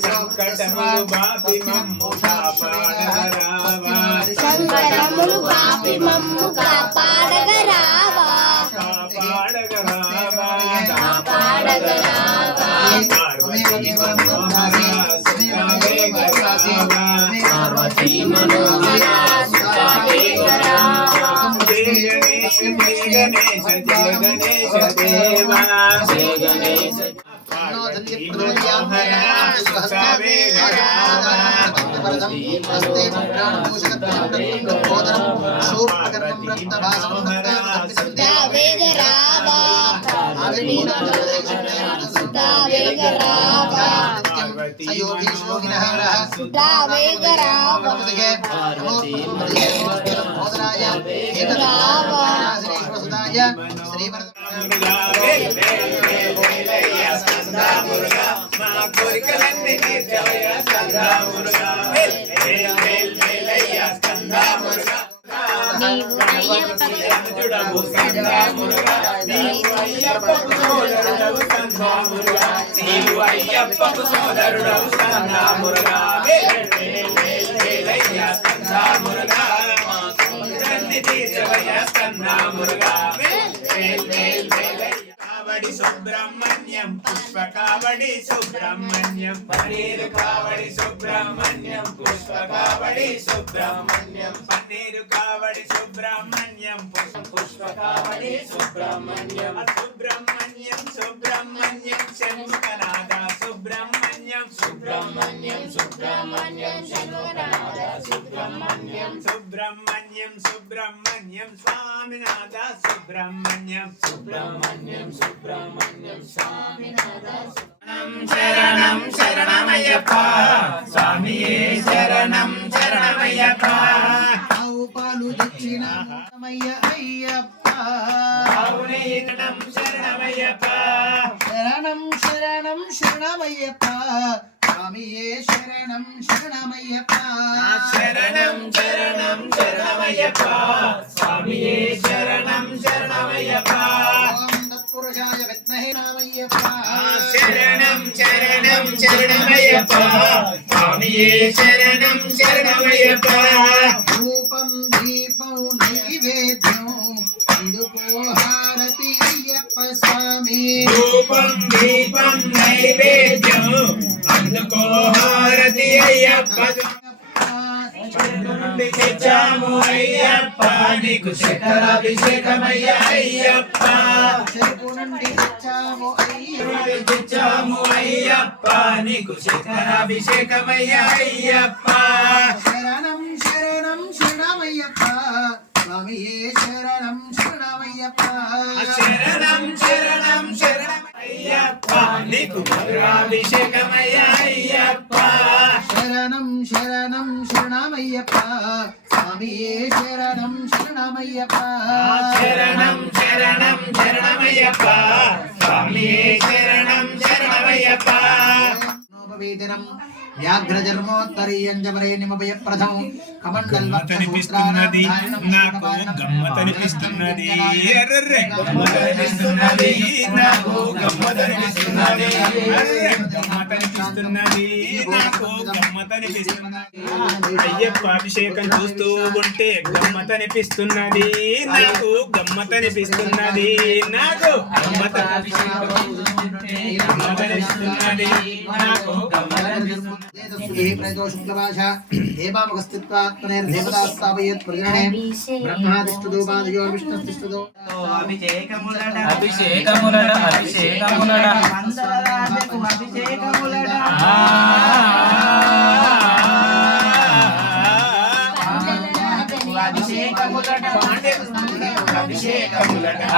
సంకటములు బాపి మమ్ము కాపాడగరావా సంకటములు బాపి మమ్ము కాపాడగరావా కాపాడగరావా పార్వతీ మనోహర సుఖవేగరావా జయ గణేశ జయ గణేశ దేవా జయ గణేశ మా కోరికలన్నీ తీర్చవయ్యా స్కందా మురుగా స్కందా మురుగా చూడవు స్కందా మురుగా నీవు అయ్యప్పకు సోదరుడవు స్కందా మురుగా నీవు అయ్యప్పకు సోదరుడవు స్కందా మురుగా స్కందా మురుగా మా కోరికలన్నీ తీర్చవయ్యా స్కందా మురుగా కావడి సుబ్రహ్మణ్యం పుష్ప కావడి సుబ్రహ్మణ్యం పన్నీరు కావడి సుబ్రహ్మణ్యం పుష్ప కావడి సుబ్రహ్మణ్యం పన్నీరు కావడి సుబ్రహ్మణ్యం పుష్ప కావడి సుబ్రహ్మణ్యం సుబ్రహ్మణ్యం సుబ్రహ్మణ్యం షణ్ముఖనాద సుబ్రహ్మణ్యం సుబ్రహ్మణ్యం సుబ్రహ్మణ్యం షణ్ముఖనాద సుబ్రహ్మణ్యం సుబ్రహ్మణ్యం సుబ్రహ్మణ్యం స్వామినాథ సుబ్రహ్మణ్యం సుబ్రహ్మణ్యం సుబ్రహ్మణ్యం స్వామినాథ శరణం శరణమయ్యప్ప స్వామియే శరణం శరణమయ్యప్ప పాలు దక్షిణ అయ్యప్ప శరణమయ్యప్ప శరణం శరణం శరణమయ్యప్ప స్వామియే శరణం శరణమయ్యప్ప శరణం శరణం శరణమయ్యప్ప స్వామియే శరణం శరణమయ్యప్ప పురుషాయ విద్మహే నామయ్యప్ప శరణం శరణం శరణమయ్యప్ప స్వామియే శరణం శరణమయ్యప్ప రూపం దీపం నైవేద్యం అందుకో హారతి అయ్యప్ప స్వామి రూపం దీపం నైవేద్యం అందుకో హారతి అయ్యప్ప తెచ్చాము అయ్యప్ప నీకు శిఖరాభిషేకమయ్య అయ్యప్ప తెచ్చాము అయ్యప్ప నీకు శిఖరాభిషేకమయ్య అయ్యప్ప శరణం శరణం శరణమయ్యప్ప స్వామియే శరణం శరణమయ్యప్ప శరణం శరణం శరణమయ్యప్ప నీకు మధురాభిషేకమయ్య అయ్యప్ప శరణం శరణం శరణమయ్యప్ప స్వామియే శరణం శరణమయ్యప్ప శరణం శరణం శరణమయ్యప్ప స్వామియే శరణం శరణమయ్యప్ప వేదనం వ్యాఘ్రజన్మోత్తరీయం జమరేణిమభయప్రదం కమండల్వత్తనిపిస్తున్నది నాకు గమ్మతనిపిస్తున్నది ఎర్రెర్రె గమ్మతనిపిస్తున్నది నాకు గమ్మతనిపిస్తున్నది ఎర్రె గమ్మతనిపిస్తున్నది నాకు గమ్మతనిపిస్తున్నది అయ్యప్ప అభిషేకం చూస్తూ ఉంటే గమ్మతనిపిస్తున్నది నాకు గమ్మతనిపిస్తున్నది నాకు గమ్మతనిపిస్తున్నది నాకు గమ్మతనిపిస్తున్నది शुक्लभाषा देवामुखस्थित्वात्मनेर्देवता स्थापयेत् प्रजनने ब्रह्मादिष्टदोपादयो विष्णुस्तिष्ठदो अभिषेकमुलड अभिषेकमुलड अभिषेकमुलड मंगलराजकु अभिषेकमुलड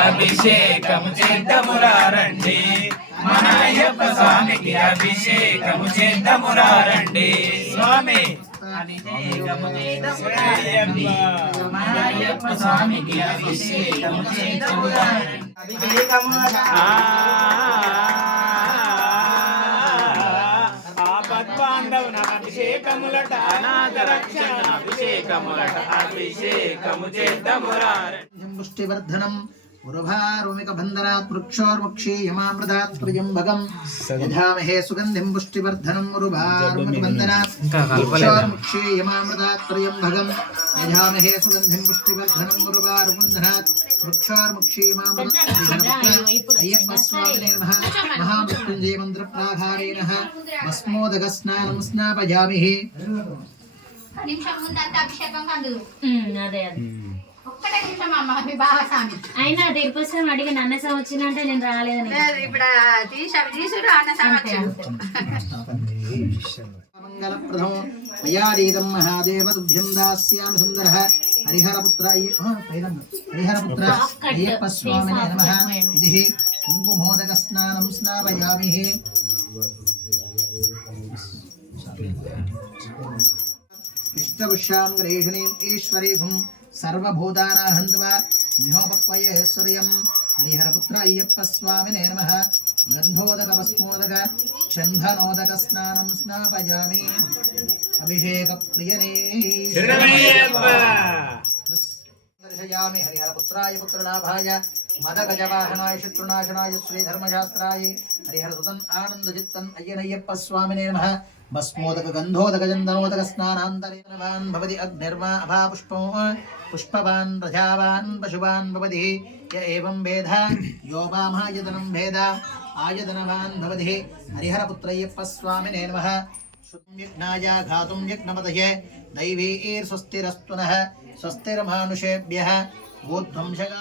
అభిషేకము చేద్దామురారండి మన అయ్యప్ప స్వామికి అభిషేకము చేద్దామురారండి స్వామి మన అయ్యప్ప స్వామికి అభిషేకము చేద్దామురారండి ఆపద్బాంధవున అభిషేకములట అనాథ రక్షణ అభిషేకములట అభిషేకము చేద్దామురారండి పుష్టివర్ధనం उरुभारुमिक बन्धनात् वृक्षोर्मुक्षी यमामृतात् त्र्यम्बकं यजामहे सुगन्धिं पुष्टिवर्धनम् उरुभारुमिक बन्धनात् वृक्षोर्मुक्षी यमामृतात् त्र्यम्बकं यजामहे सुगन्धिं पुष्टिवर्धनम् उरुभारुमिक बन्धनात् वृक्षोर्मुक्षी यमामृतात् अय्यप्प स्वामिने नमः महामृत्युञ्जय मन्त्रप्राधारेण भस्मोदकस्नानं स्नापयामि నిమిషం ముందంతా అభిషేకం కందు అదే ఒక్కటే నిమిషం అమ్మ మీ బాగా స్వామి అయినా తిరుపతి అడిగి అన్నసం వచ్చిందంటే నేను రాలేదని ఇప్పుడు తీసుడు అన్న సంవత్సరం మంగళప్రదం మయాడీతం మహాదేవ తుభ్యం దాస్యామి సుందరః హరిహరపుత్ర హరిహరపుత్ర అయ్యప్ప స్వామినే నమః ఇది కుంకుమోదక స్నానం స్నాపయామి ఇష్టపుష్యాం గ్రేషణీం ఈశ్వరీభుం సర్వభూతానాహంత్వా నిహోపక్వయే సూర్యం హరిహరపుత్ర అయ్యప్ప స్వామినే నమః గంధోదక భస్మోదక చందనోదక స్నానం స్నాపయామి అభిషేక ప్రియనే దర్శయామి హరిహరపుత్రాయ పుత్రలాభాయ మదగజవాహనాయ శత్రునాశనాయ శ్రీధర్మశాస్త్రాయ హరిహరసుతన్ ఆనందచిత్తన్ అయ్యనయ్యప్ప స్వామినే నమః భస్మోదక గంధోదక చందనోదక స్నానాంతరేణవాన్ భవతి అగ్నిర్వా అభా పుష్పం పుష్పవాన్ ప్రజావాన్ పశువాన్ భవతి య ఏవం వేద యో వా మహాయతనం వేద ఆయతనవాన్ భవతి హరిహరపుత్రయ్యప్ప స్వామినే నమః యజ్ఞాయ ఘాతుం యజ్ఞపతయే దైవీర్స్వస్తిరస్తు నః స్వస్తిర్మానుషేభ్యః గోధ్వంసగా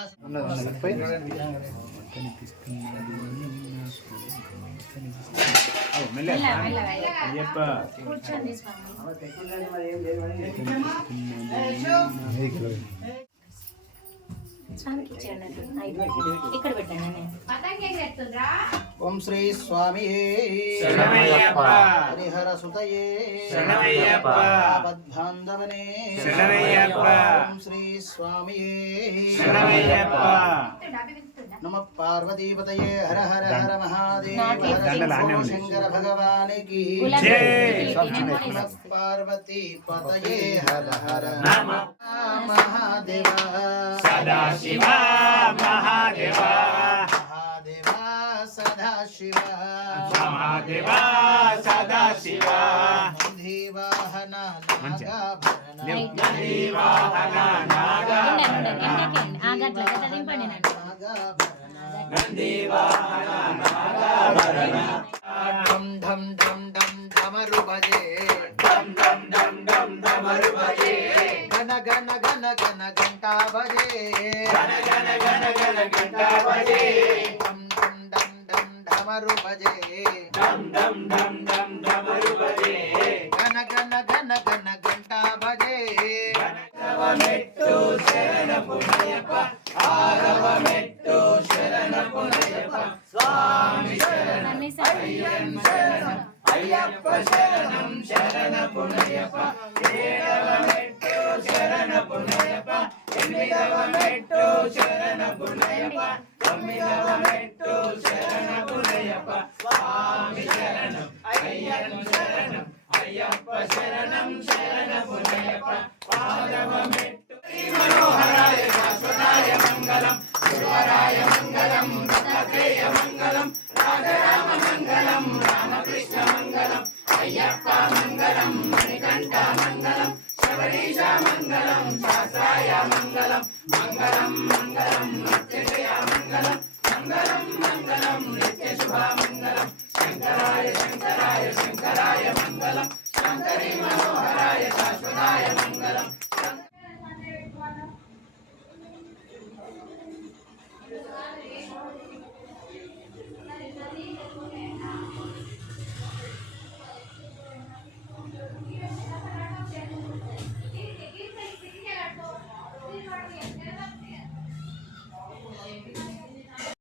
కూర్చోండి స్వామి స్వామికి ఇచ్చేయండి ఇక్కడ పెట్టండి పతంగి చేస్తుండ్రా ఓం శ్రీ స్వామి శరణమయ్యప్ప హరిహర సుతయే శరణమయ్యప్ప పద్భాంధవనే శరణమయ్యప్ప ఓం శ్రీ స్వామి శరణమయ్యప్ప నమ పార్వతీపతయే హర హర హర మహాదేవ దండలు ఆనే హర ఉన్నాయి. శంకర భగవానికి జై. నమ పార్వతీపతయే హర హర నమ మహాదేవ సదాశివ మహాదేవ మహాదేవ సదాశివ మహాదేవ సదాశివ నందివాహన నాగాభరణ నందివాహన నాగాభరణ ఆగట్ల కదా దింపండి నన్ను నందివాహన నాగాభరణ ఢం ఢం ఢం ఢం ఢమరు భజే ఢం ఢం ఢం ఢం ఢమరు భజే గణ గణ గణ గణ గంటా భజే గణ గణ గణ గణ గంట భజే ఢం ఢం ఢం ఢం ఢమరు భజే ఢం ఢం ఢం ఢం ఢమరు భజే గణ గణ గణ గణ గంటా భజే మెట్టు శరణపు నయప ఆరవ మెట్టు శరణపు నయప స్వామి శరణం అయ్యన్ శరణం అయ్యప్ప శరణం శరణపు నయప ఏడవ మెట్టు శరణపు నయప ఎనిమిదవ మెట్టు శరణపు నయప తొమ్మిదవ మెట్టు శరణపు నయప స్వామి శరణం అయ్యన్ శరణం అయ్యప్ప శరణం శరణపు నయప పాదవ మెట్టు మనోహరాయ శాశ్వతాయ మంగళం గురువరాయ మంగళం దత్తాత్రేయ మంగళం రాజరామ మంగళం రామకృష్ణ మంగళం అయ్యప్ప మంగళం మణికంఠ మంగళం శబరీశ మంగళం శాస్త్రాయ మంగళం మంగళం మంగళం మృత్యుంజయ మంగళం